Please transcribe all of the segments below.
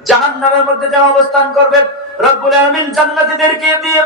জাহান্নামের মধ্যে যারা অবস্থান করবে দিয়ে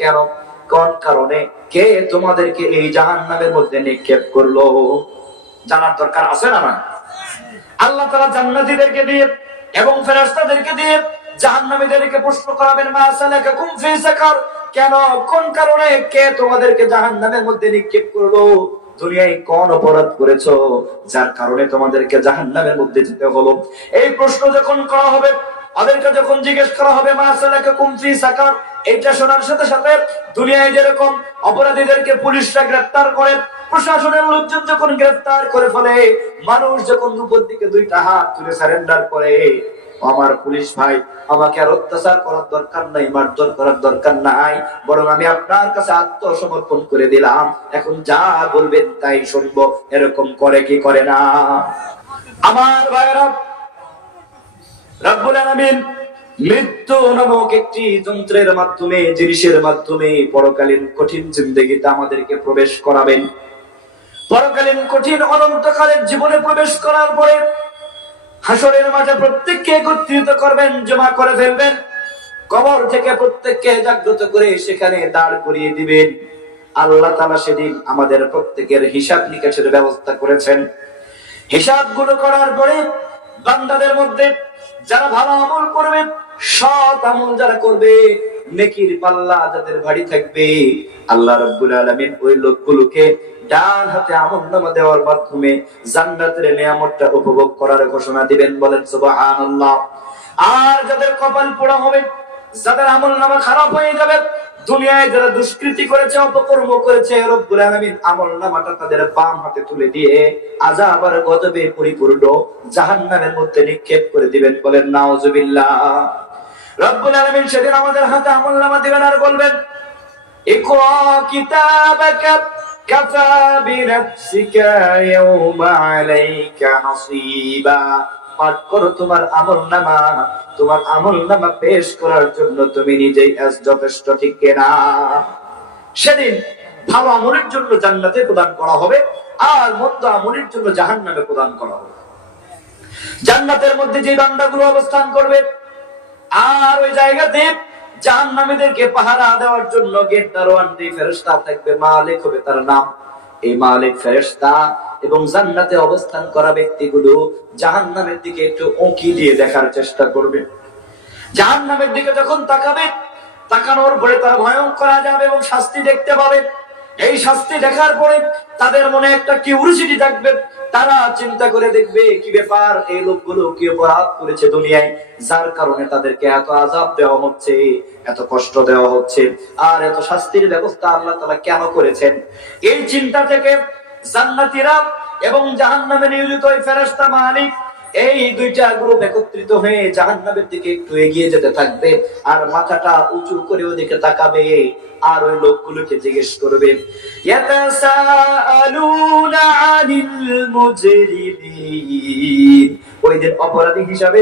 কেন? তোমাদেরকে এই মধ্যে নিক্ষেপ করল? জানার দরকার আছে না না আল্লাহ তারা জান্নাতীদেরকে দিয়ে এবং ফেরেশতাদেরকে দিয়ে জাহান্নামীদেরকে প্রশ্ন করাবেন, মা সালাকাকুম ফি সাকার? কেন? কোন কারণে? কে তোমাদেরকে জাহান্নামের মধ্যে নিক্ষেপ করল? দুনিয়ায় কোন অপরাধ করেছ? যার কারণে তোমাদেরকে জাহান্নামের মধ্যে যেতে হলো। এই প্রশ্ন যখন করা হবে, তাদেরকে যখন জিজ্ঞেস করা হবে, মা সালাকাকুম ফি সাকার? এটা শোনার সাথে সাথে দুনিয়ায় যেরকম অপরাধীদেরকে পুলিশরা গ্রেফতার করে, প্রশাসনের লোকজন যখন গ্রেফতার করে ফেলে, মানুষ যখন দুপুর দিকে দুইটা হাত তুলে সারেন্ডার করে আমার পুলিশ ভাই, আমাকে আর অত্যাচার করার দরকার নাই, মারধর করার দরকার নাই, বরং আমি আপনার কাছে আত্মসমর্পণ করে দিলাম। এখন যা বলবেন তাই শুনব, এরকম করে কি করে না? আমার ভাইরা মৃত্যু নামক একটি যন্ত্রের মাধ্যমে, জিনিসের মাধ্যমে পরকালীন কঠিন জিন্দগিতে আমাদেরকে প্রবেশ করাবেন। পরকালীন কঠিন অনন্তকালের জীবনে প্রবেশ করার পরে হাসরের মাঠে প্রত্যেককে একত্রিত করবেন, জমা করে ফেলবেন। কবর থেকে প্রত্যেককে জাগ্রত করে সেখানে দাঁড় করিয়ে দিবেন। আল্লাহ তাআলা সেদিন আমাদের প্রত্যেকের হিসাব নিকাশের ব্যবস্থা করেছেন। হিসাবগুলো করার পরে বান্দাদের মধ্যে যারা ভালো আমল করবে, সৎ আমল যারা করবে, নেকির পাল্লা যাদের ভারী থাকবে, আল্লাহ রাব্বুল আলামিন ওই লোকগুলোকে ডান হাতে আমল নামা দেওয়ার মাধ্যমে জান্নাতের নিয়ামতটা উপভোগ করার ঘোষণা দিবেন বলেন, সুবহানাল্লাহ। আর যাদের কপাল পোড়া হবে, যাদের আমল নামা খারাপ হয়ে যাবে, দুনিয়ায় যারা দুষ্কৃতি করেছে, অপকর্ম করেছে, রব্বুল আলামিন আমল নামাটা তাদের বাম হাতে তুলে দিয়ে আযাব আর গজবে পরিপূর্ণ জাহান্নামের মধ্যে নিক্ষেপ করে দিবেন বলেন, নাউজুবিল্লাহ। রব্বুল আলামিন সেদিন আমাদের হাতে আমল নামা দিবেন আর বলবেন, ইকরা কিতাবাকা কাফা বিনাফসিকা ইয়াওমা আলাইকা হাসিবা পাঠ করো তোমার আমল নামা। তোমার আমল নামা পেশ করার জন্য তুমি নিজেই যথেষ্ট ঠিক কিনা। সেদিন ভালো আমলের জন্য জান্নাতে প্রদান করা হবে আর মন্দ আমলের জন্য জাহান্নামে প্রদান করা হবে। জান্নাতের মধ্যে যে বান্দাগুলো অবস্থান করবে, আর ওই জায়গাতে জাহান্নামীদেরকে পাহারা দেওয়ার জন্য থাকবে, মালিক হবে তার নাম। এই মালিক এবং জান্নাতে অবস্থান করা ব্যক্তিগুলো জাহান্নামের দিকে একটু ওকি দিয়ে দেখার চেষ্টা করবে। জাহান্নামের দিকে যখন তাকাবে, তাকানোর পরে তারা ভয়ঙ্কর যাবে এবং শাস্তি দেখতে পাবে। এই শাস্তি দেখার পরে তাদের মনে একটা কিউরিসিটি থাকবে তারা চিন্তা করে দেখবে কি ব্যাপার, এই লোকগুলো কি অপরাধ করেছে দুনিয়ায়। যার কারণে তাদেরকে এত আজাব দেওয়া হচ্ছে, এত কষ্ট দেওয়া হচ্ছে, আর এত শাস্তির ব্যবস্থা আল্লাহ তালা কেন করেছেন? এই চিন্তা থেকে জান্নাতিরা এবং জাহান্নামে নিয়োজিত ওই ফেরেশতা মালিক এই দুইটা গ্রুপ একত্রিত হয়ে জাহান্নামের দিকে একটু এগিয়ে যেতে থাকবে, আর মাথাটা উঁচু করে ওদিকে তাকাবে, আর ওই লোকগুলোকে জিজ্ঞেস করবে ওই অপরাধী হিসাবে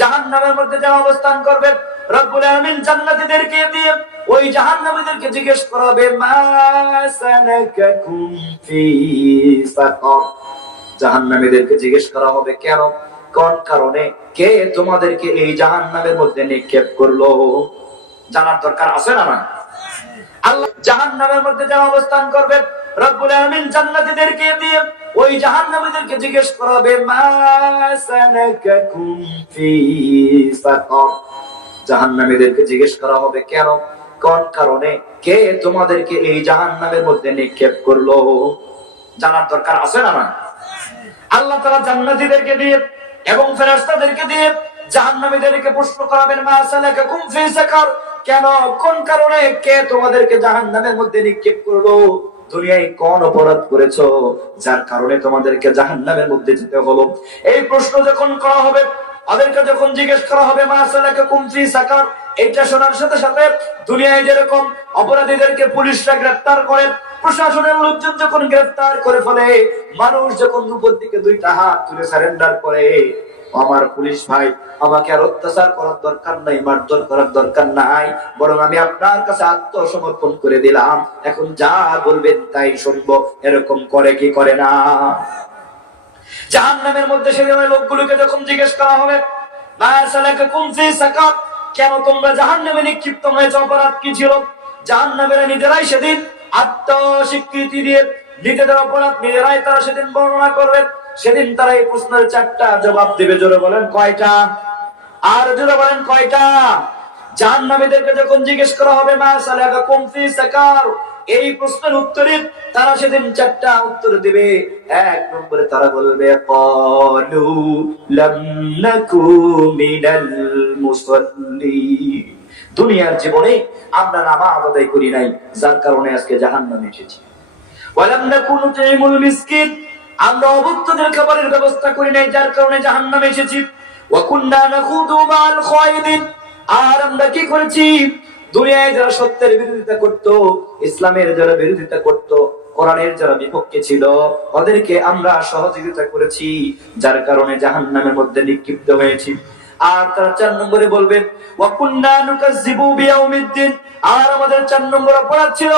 জাহান্নামের মধ্যে যারা অবস্থান করবে, রব্বুল আলামিন জান্নাতীদেরকে দিয়ে ওই জাহান্নামীদেরকে জিজ্ঞেস করাবে, মা ফি জাহান্নামীদেরকে জিজ্ঞেস করা হবে, কেন? কোন কারণে? কে তোমাদেরকে এই জাহান্নামের মধ্যে নিক্ষেপ করল? জানার দরকার আছে না না আল্লাহ মধ্যে অবস্থান তোমাদেরকে এই মধ্যে নিক্ষেপ করল? জানার দরকার আছে না না আল্লাহ তারা জান্নাতীদেরকে দিয়ে এবং ফেরেশতাদেরকে দিয়ে জাহান্নামীদেরকে প্রশ্ন করাবেন। মা সালাকাকুম ফি সাকার। কেন? কোন কারণে? কে তোমাদেরকে জাহান্নামের মধ্যে নিক্ষেপ করল? দুনিয়ায় কোন অপরাধ করেছ? যার কারণে তোমাদেরকে জাহান্নামের মধ্যে যেতে হলো। এই প্রশ্ন যখন করা হবে, তাদেরকে যখন জিজ্ঞেস করা হবে, মা সালাকাকুম ফি সাকার, এটা শোনার সাথে সাথে দুনিয়ায় যেরকম অপরাধীদেরকে পুলিশরা গ্রেফতার করে প্রশাসনের লোকজন যখন গ্রেফতার করে ফেলে, মানুষ যখন দুপুর দিকে দুইটা হাত তুলে সারেন্ডার করে আমার পুলিশ ভাই, আমাকে আর অত্যাচার করার দরকার নাই, মারধর করার দরকার নাই, বরং আমি আপনার কাছে আত্মসমর্পণ করে দিলাম। এখন যা বলবেন তাই শুনব, এরকম করে কি করে না? জাহান নামের মধ্যে ওই লোকগুলোকে যখন জিজ্ঞেস করা হবে কেন তোমরা জাহান নামে নিক্ষিপ্ত হয়েছে? অপরাধ কি ছিল? জাহান নামেরা নিজেরাই সেদিন আত্মস্বীকৃতি দিয়ে নিজেদের অপরাধ নিজেরাই তারা সেদিন বর্ণনা করবে সেদিন তারা এই প্রশ্নের চারটা জবাব দেবে। জোরে বলেন কয়টা? আর জোরে বলেন কয়টা? জাহান যখন জিজ্ঞেস করা হবে, মা এই প্রশ্নের উত্তরে তারা সেদিন চারটা উত্তর দিবে। এক নম্বরে তারা বলবে, কলু দুনিয়ার জীবনে আমরা নামাজ আদায় করি নাই, যার কারণে আজকে এসেছি। নাকু নুতিমুল মিসকিন, আমরা অভুক্তদের খাবারের ব্যবস্থা করি নাই, যার কারণে এসেছি। নাখুদু মাল খায়দিন আর আমরা কি করেছি? দুনিয়ায় যারা সত্যের বিরোধিতা করত, ইসলামের যারা বিরোধিতা করত, কোরআনের যারা বিপক্ষে ছিল, ওদেরকে আমরা সহযোগিতা করেছি, যার কারণে জাহান্নামের মধ্যে নিক্ষিপ্ত হয়েছি। আর তারা চার নম্বরে বিয়াউমিদ্দিন। আর আমাদের চার নম্বর অপরাধ ছিল,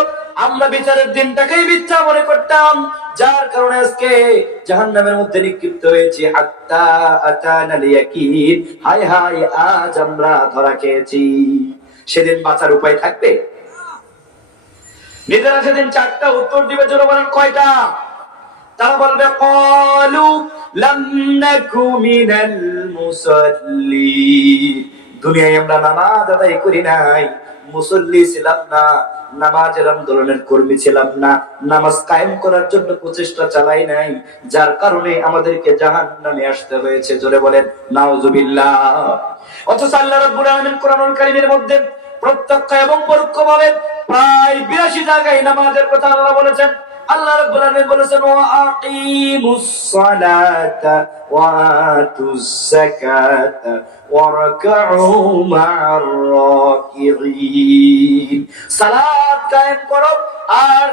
আমরা বিচারের দিনটাকেই মিথ্যা মনে করতাম। যার কারণে আজকে জাহান্নামের মধ্যে নিক্ষিপ্ত হয়েছি। আতানাল ইয়াকিন হায় হায়, আজ আমরা ধরা খেয়েছি। সেদিন বাঁচার উপায় থাকবে? নিজেরা সেদিন চারটা উত্তর দিবে বলেন কয়টা? তারা বলবে, কলু লাম নাকু মিনাল দুনিয়ায় আমরা নামাজ আদায় করি নাই। মুসল্লি ছিলাম না, নামাজের আন্দোলনের কর্মী ছিলাম না। নামাজ কায়েম করার জন্য প্রচেষ্টা চালাই নাই। যার কারণে আমাদেরকে জাহান নামে আসতে হয়েছে। জোরে বলেন, নাউজুবিল্লাহ। অথচ আল্লাহ রাব্বুল আলামিন কোরআনুল কারীমের মধ্যে প্রত্যক্ষ এবং পরোক্ষভাবে প্রায় বিরাশি জায়গায় নামাজের কথা আল্লাহ বলেছেন। আল্লাহ রাব্বুল আলামিন বলেছেন, ওয়া আকিমুস সালাতা ওয়া আতুস যাকাতা ওয়ারকাউ মা'আর রাকিঈন সালাত কায়েম করো আর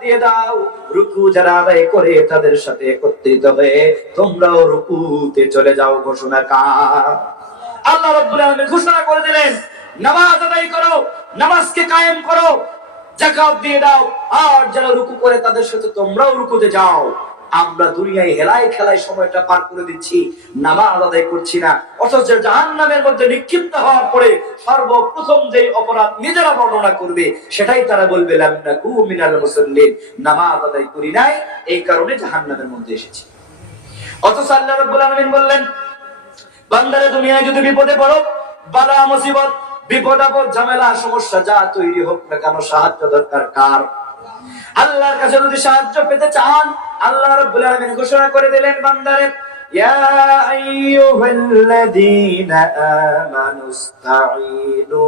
দিয়ে দাও। রুকু যারা আদায় করে তাদের সাথে একত্রিত হয়ে তোমরাও রুকুতে চলে যাও ঘোষণা কার। আল্লাহ রাব্বুল আলামিন ঘোষণা করে দিলেন, নামাজ আদায় করো, নামাজকে কায়েম করো জাকাত দিয়ে দাও। আর যারা রুকু করে তাদের সাথে তোমরাও রুকুতে যাও। আমরা দুনিয়ায় হেলায় খেলায় সময়টা পার করে দিচ্ছি, নামাজ আদায় করছি না। অথচ জাহান্নামের মধ্যে নিক্ষিপ্ত হওয়ার পরে সর্বপ্রথম যে অপরাধ নিজেরা বর্ণনা করবে, সেটাই তারা বলবে মিনাল মুসাল্লিন। নামাজ আদায় করি নাই, এই কারণে জাহান্নামের মধ্যে এসেছি। অথচ আল্লাহ রাব্বুল আলামিন বললেন, বান্দারে দুনিয়ায় যদি বিপদে পড়ো, বালা, মুসিবত বিপদ আপদ ঝামেলা, সমস্যা, যা তৈরি হোক না কেন, সাহায্য দরকার কার? আল্লাহর কাছে যদি সাহায্য পেতে চান, আল্লাহ রব্বুল আলামিন ঘোষণা করে দিলেন বান্দারে, ইয়া আইয়ুহাল্লাযীনা আমানু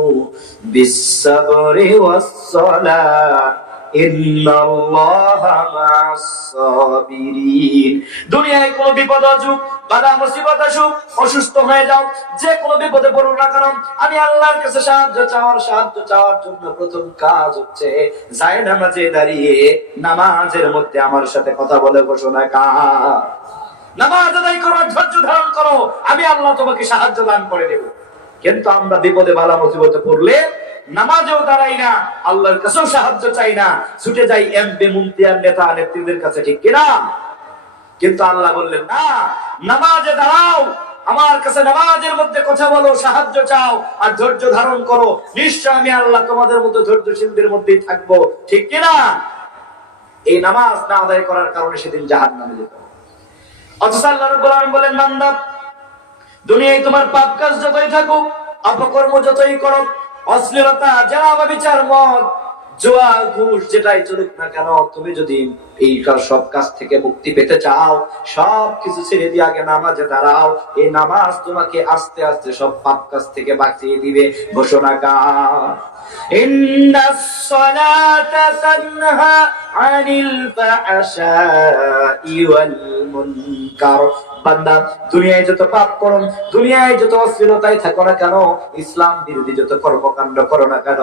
বিস-সাবরি ওয়াস-সালাহ। দুনিয়ায় বিপদ আসুক, বাধা, মুসিবত আসুক, অসুস্থ হয়ে যাও, যে কোনো বিপদে পড়ুক না আমি আল্লাহর কাছে সাহায্য চাওয়ার সাহায্য চাওয়ার জন্য প্রথম কাজ হচ্ছে নামাজে দাঁড়িয়ে নামাজের মধ্যে আমার সাথে কথা বলে ঘোষণা নামাজ আদায় করো, ধৈর্য ধারণ করো, আমি আল্লাহ তোমাকে সাহায্য দান করে দেব। কিন্তু আমরা বিপদে বালা মুসিবতে পড়লে নামাজেও দাঁড়াই না, আল্লাহর কাছেও সাহায্য চাই না। ছুটে যাই এমপি মুমতিয়ার নেতা নেত্রীদের কাছে, ঠিক কিনা? কিন্তু আল্লাহ বললেন, না, নামাজে দাঁড়াও, আমার কাছে নামাজের মধ্যে কথা বলো, সাহায্য চাও, আর ধৈর্য ধারণ করো। নিশ্চয় আমি আল্লাহ তোমাদের মতো ধৈর্যশীলদের মধ্যেই থাকব, ঠিক কিনা? এই নামাজ না আদায় করার কারণে সেদিন জাহান নামে যেত অথচ আল্লাহ রাব্বুল আলামিন বলেন, বান্দা, দুনিয়ায় তোমার পাপ কাজ যতই থাকুক, অপকর্ম যতই করো অশ্লীলতা যারা বিচার মত জোয়ার ঘুষ যেটাই চলুক না কেন, তুমি যদি এই সব কাজ থেকে মুক্তি পেতে চাও, সব কিছু ছেড়ে দিয়ে আগে নামাজে দাঁড়াও। এই নামাজ তোমাকে আস্তে আস্তে সব পাপ কাজ থেকে বাঁচিয়ে দিবে। ঘোষণা বান্দা, দুনিয়ায় যত পাপ করো দুনিয়ায় যত অশ্লীলতায় থাকো না কেন, ইসলাম বিরোধী যত কর্মকাণ্ড করো না কেন,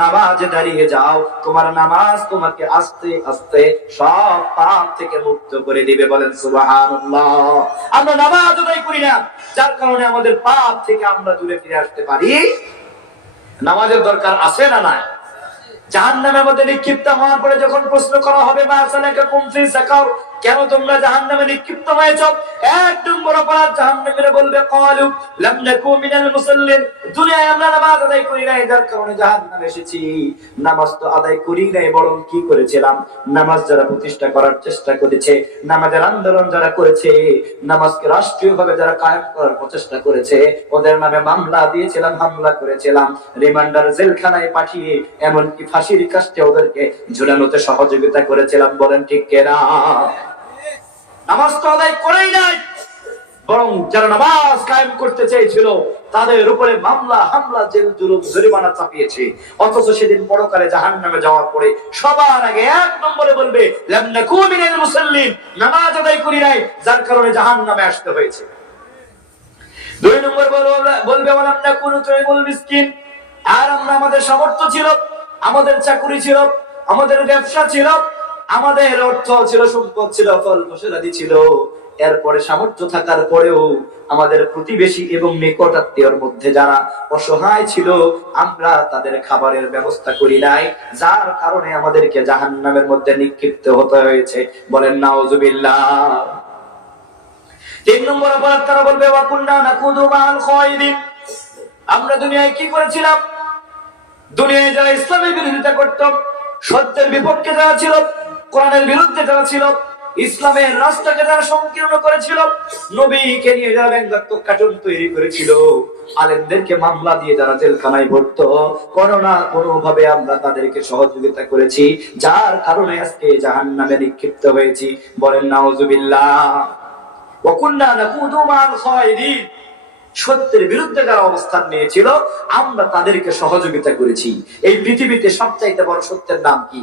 নামাজে দাঁড়িয়ে যাও। দাও, তোমার নামাজ তোমাকে আস্তে আস্তে সব পাপ থেকে মুক্ত করে দিবে বলেন সুবহানাল্লাহ। আমরা নামাজ আদায় করি না, যার কারণে আমাদের পাপ থেকে আমরা দূরে ফিরে আসতে পারি। নামাজের দরকার আছে না নাই? জাহান নামের মধ্যে নিক্ষিপ্ত হওয়ার পরে যখন প্রশ্ন করা হবে, মা সালাকা কুমফি সাকার? কেন তোমরা জাহান নামে নিক্ষিপ্ত হয়েছ? এক নম্বর অপরাধ জাহান নামের বলবে, কালু দুনিয়ায় আমরা নামাজ আদায় করি নাই, যার কারণে জাহান নামে এসেছি। নামাজ তো আদায় করি নাই, বরং কি করেছিলাম? নামাজ যারা প্রতিষ্ঠা করার চেষ্টা করেছে, নামাজের আন্দোলন যারা করেছে, নামাজকে রাষ্ট্রীয়ভাবে যারা কায়েম করার প্রচেষ্টা করেছে, ওদের নামে মামলা দিয়েছিলাম, হামলা করেছিলাম। রিমান্ডার জেলখানায় পাঠিয়ে এমনকি ফাঁসির কাস্টে ওদেরকে ঝুলানোতে সহযোগিতা করেছিলাম, বলেন ঠিক কেনা? নামাজ তো আদায় করেই নাই, বরং যারা নামাজ কায়েম করতে চেয়েছিল, তাদের উপরে মামলা, হামলা, জেল, জুলুম, জরিমানা চাপিয়েছে। অথচ সেদিন পরকালে জাহান নামে যাওয়ার পরে সবার আগে এক নম্বরে বলবে, লাম নাকু মিনাল মুসাল্লিন নামাজ আদায় করি নাই, যার কারণে জাহান নামে আসতে হয়েছে। দুই নম্বর বলবে- মিসকিন আর আমরা আমাদের সামর্থ্য ছিল, আমাদের চাকুরি ছিল, আমাদের ব্যবসা ছিল আমাদের অর্থ ছিল, সম্পদ ছিল, ফল ফসলাদি ছিল। এরপরে সামর্থ্য থাকার পরেও আমাদের প্রতিবেশী এবং নিকট আত্মীয়র মধ্যে যারা অসহায় ছিল, আমরা তাদের খাবারের ব্যবস্থা করি নাই, যার কারণে আমাদেরকে জাহান্নামের মধ্যে নিক্ষিপ্ত হতে হয়েছে। বলেন, নাউজুবিল্লাহ। তিন নম্বর অপরাধ তারা বলবে ওয়াকুন্না নাকুদু মাল আমরা দুনিয়ায় কি করেছিলাম? দুনিয়ায় যারা ইসলামের বিরোধিতা করত, সত্যের বিপক্ষে যারা ছিল কোরআনের বিরুদ্ধে যারা ছিল, ইসলামের রাস্তাকে যারা সংকীর্ণ করেছিল, নবীকে নিয়ে যারা ব্যঙ্গাত্মক কার্টুন তৈরি করেছিল, আলেমদেরকে মামলা দিয়ে যারা জেলখানায় ভরত কোনো না কোনো ভাবে আমরা তাদেরকে সহযোগিতা করেছি, যার কারণে আজকে জাহান নামে নিক্ষিপ্ত হয়েছি। বলেন, নাউজুবিল্লাহ। ওয়াকুন্না নাকুদু মাল খায়দিন সত্যের বিরুদ্ধে যারা অবস্থান নিয়েছিল, আমরা তাদেরকে সহযোগিতা করেছি। এই পৃথিবীতে সবচাইতে বড় সত্যের নাম কি?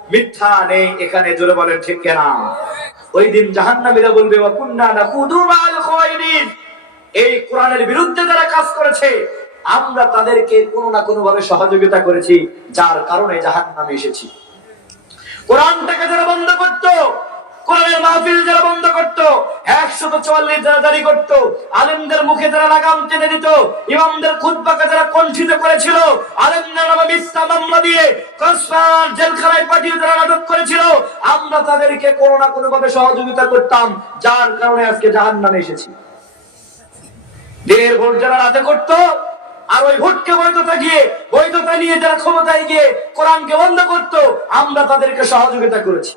মিথ্যা নেই এখানে, জোরে বলেন ঠিক কেনা? ওই দিন জাহান্নামীরা বলবে এই কোরআনের বিরুদ্ধে যারা কাজ করেছে, আমরা তাদেরকে কোনো না কোনো ভাবে সহযোগিতা করেছি, যার কারণে জাহান্নামে এসেছি। কোরআনটাকে যারা বন্ধ করতো কোরআনের মাহফিল যারা বন্ধ করতো, একশত চুয়াল্লিশ যারা জারি আলেমদের মুখে যারা লাগাম টেনে দিত, ইমামদের খুদ্বাকে যারা কণ্ঠিত করেছিল, আলেমদের নামে মিথ্যা মামলা দিয়ে জেলখানায় পাঠিয়ে নাটক করেছিল, আমরা তাদেরকে কোনো না কোনো ভাবে সহযোগিতা করতাম, যার কারণে আজকে জাহান নামে এসেছি ভোট যারা রাতে করতো, আর ওই ভোটকে বৈধতা গিয়ে, বৈধতা নিয়ে যারা ক্ষমতায় গিয়ে কোরআনকে বন্ধ করতো, আমরা তাদেরকে সহযোগিতা করেছি।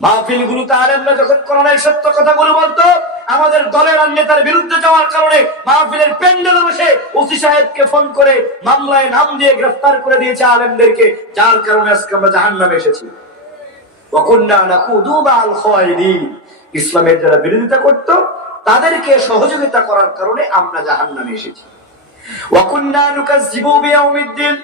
মাহফিল গুরুতে আলেমরা যখন কোরআনের সত্য কথাগুলো বলতো, আমাদের দলের নেতার বিরুদ্ধে যাওয়ার কারণে মাহফিলের প্যান্ডেলে বসে ওসি সাহেবকে ফোন করে মামলায় নাম দিয়ে গ্রেফতার করে দিয়েছে আলেমদেরকে, যার কারণে আজকে আমরা এসেছি। নাকুদু মাল খায়দিন ইসলামের যারা বিরোধিতা করত, তাদেরকে সহযোগিতা করার কারণে আমরা জাহান্নামে এসেছি। ওয়াকুন্না নুকাজ্জিবু বিয়াউমিদ্দিন,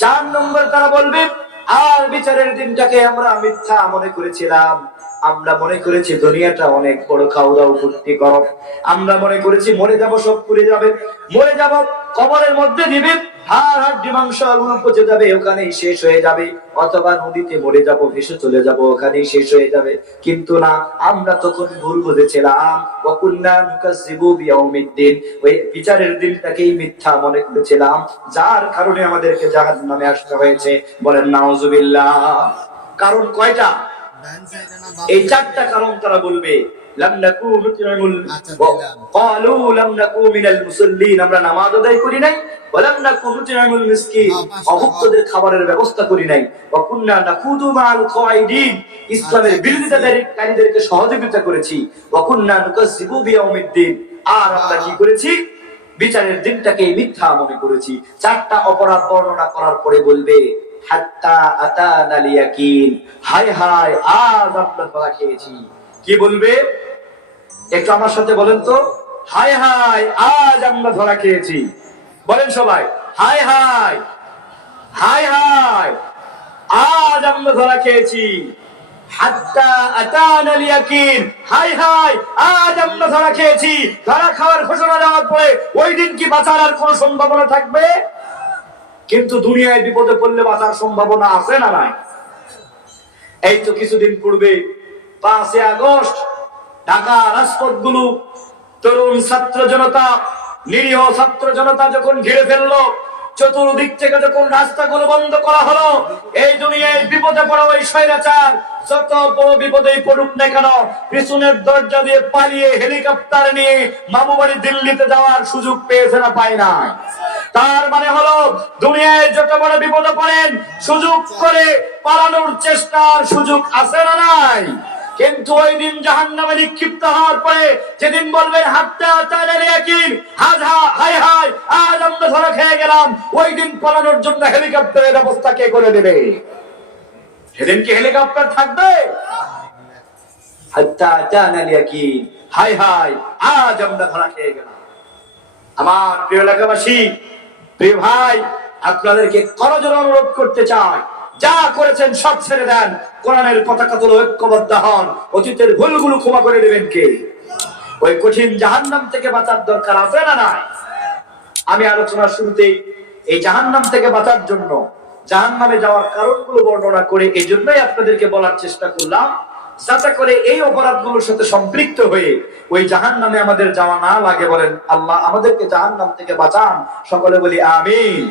চার নম্বর তারা বলবে আর বিচারের দিনটাকে আমরা মিথ্যা মনে করেছিলাম। আমরা মনে করেছি দুনিয়াটা অনেক বড় খাওয়া দাওয়া ফুর্তি আমরা মনে করেছি মরে যাব, সব পুড়ে যাবে। মরে যাব, কবরের মধ্যে দিবে। হাড় হাড্ডি মাংস আগুন পচে যাবে ওখানেই শেষ হয়ে যাবে। অথবা নদীতে মরে যাব ভেসে চলে যাব ওখানেই শেষ হয়ে যাবে। কিন্তু না আমরা তখন ভুল বুঝেছিলাম। বিয়াউমিদ্দিন ওই বিচারের দিনটাকেই মিথ্যা মনে করেছিলাম। যার কারণে আমাদেরকে জাহান্নামে আসতে হয়েছে। বলেন নাউজুবিল্লাহ। কারণ কয়টা? এই চারটা কারণ তারা বলবে। লাম নাকু ক্বালু লাম নাকু মিনাল মুসাল্লিন আমরা নামাজ আদায় করি নাই। ওয়ালাম নাকু মিসকিন অভুক্তদের খাবারের ব্যবস্থা করি নাই। ওয়া কুননা নাকুদু ইসলামের বিরোধিতাকারীদেরকে সহযোগিতা করেছি। ওয়া কুননা নুকাজ্জিবু বিয়াউমিদ্দিন আর আমরা কি করেছি? বিচারের দিনটাকে মিথ্যা মনে করেছি। চারটা অপরাধ বর্ণনা করার পরে বলবে হাত্তা আতানাল ইয়াকিন। হায় হায় আজ আমরা ধরা খেয়েছি। কি বলবে? একটু আমার সাথে বলেন তো। হায় হায় আজ আমরা ধরা খেয়েছি। বলেন সবাই হায় হায় হায় হায় আজ আমরা ধরা খেয়েছি। আজ আমরা ধরা খেয়েছি। ধরা খাওয়ার ঘোষণা পরে ওই দিন কি বাঁচার সম্ভাবনা থাকবে? কিন্তু দুনিয়ায় বিপদে পড়লে বাঁচার সম্ভাবনা আছে না নাই? এই তো কিছুদিন পূর্বে পাঁচই আগস্ট ঢাকা রাজপথগুলো তরুণ ছাত্র জনতা, নিরীহ ছাত্র জনতা যখন ঘিরে ফেলল, চতুর্দিক থেকে যখন রাস্তাগুলো বন্ধ করা হলো, এই দুনিয়ায় বিপদে পড়া ওই স্বৈরাচার যত বড় বিপদেই পড়ুক না কেন, পিছনের দরজা দিয়ে পালিয়ে হেলিকপ্টার নিয়ে মামু বাড়ি দিল্লিতে যাওয়ার সুযোগ পেয়েছে না পায় না তার মানে হলো, দুনিয়ায় যত বড় বিপদে পড়েন, সুযোগ করে পালানোর চেষ্টার সুযোগ আছে না নাই? কিন্তু ওই দিন জাহান নামে নিক্ষিপ্ত হওয়ার পরে যেদিন বলবেন হাতটা তাদের একই হাজ হাই হাই আজ আমরা ধরা খেয়ে গেলাম। ওই দিন পালানোর জন্য হেলিকপ্টারের ব্যবস্থা কে করে দেবে? সেদিন কি হেলিকপ্টার থাকবে? হাত্তা তানাল ইয়াকিন হাই হাই আজ আমরা ধরা খেয়ে গেলাম। আমার প্রিয় এলাকাবাসী, প্রিয় ভাই, আপনাদেরকে করজোর অনুরোধ করতে চাই। যা করেছেন সব ছেড়ে দেন। কোরআনের পতাকা তুলে ঐক্যবদ্ধ হন। অতীতের ভুলগুলো ক্ষমা করে দেবেন কে? ওই কঠিন জাহান্নাম থেকে বাঁচার দরকার আছে না নাই? আমি আলোচনার শুরুতে এই জাহান্নাম থেকে বাঁচার জন্য জাহান্নামে যাওয়ার কারণগুলো বর্ণনা করে এই জন্যই আপনাদেরকে বলার চেষ্টা করলাম, যাতে করে এই অপরাধগুলোর সাথে সম্পৃক্ত হয়ে ওই জাহান নামে আমাদের যাওয়া না লাগে বলেন আল্লাহ আমাদেরকে জাহান নাম থেকে বাঁচান। সকলে বলি, আমিন।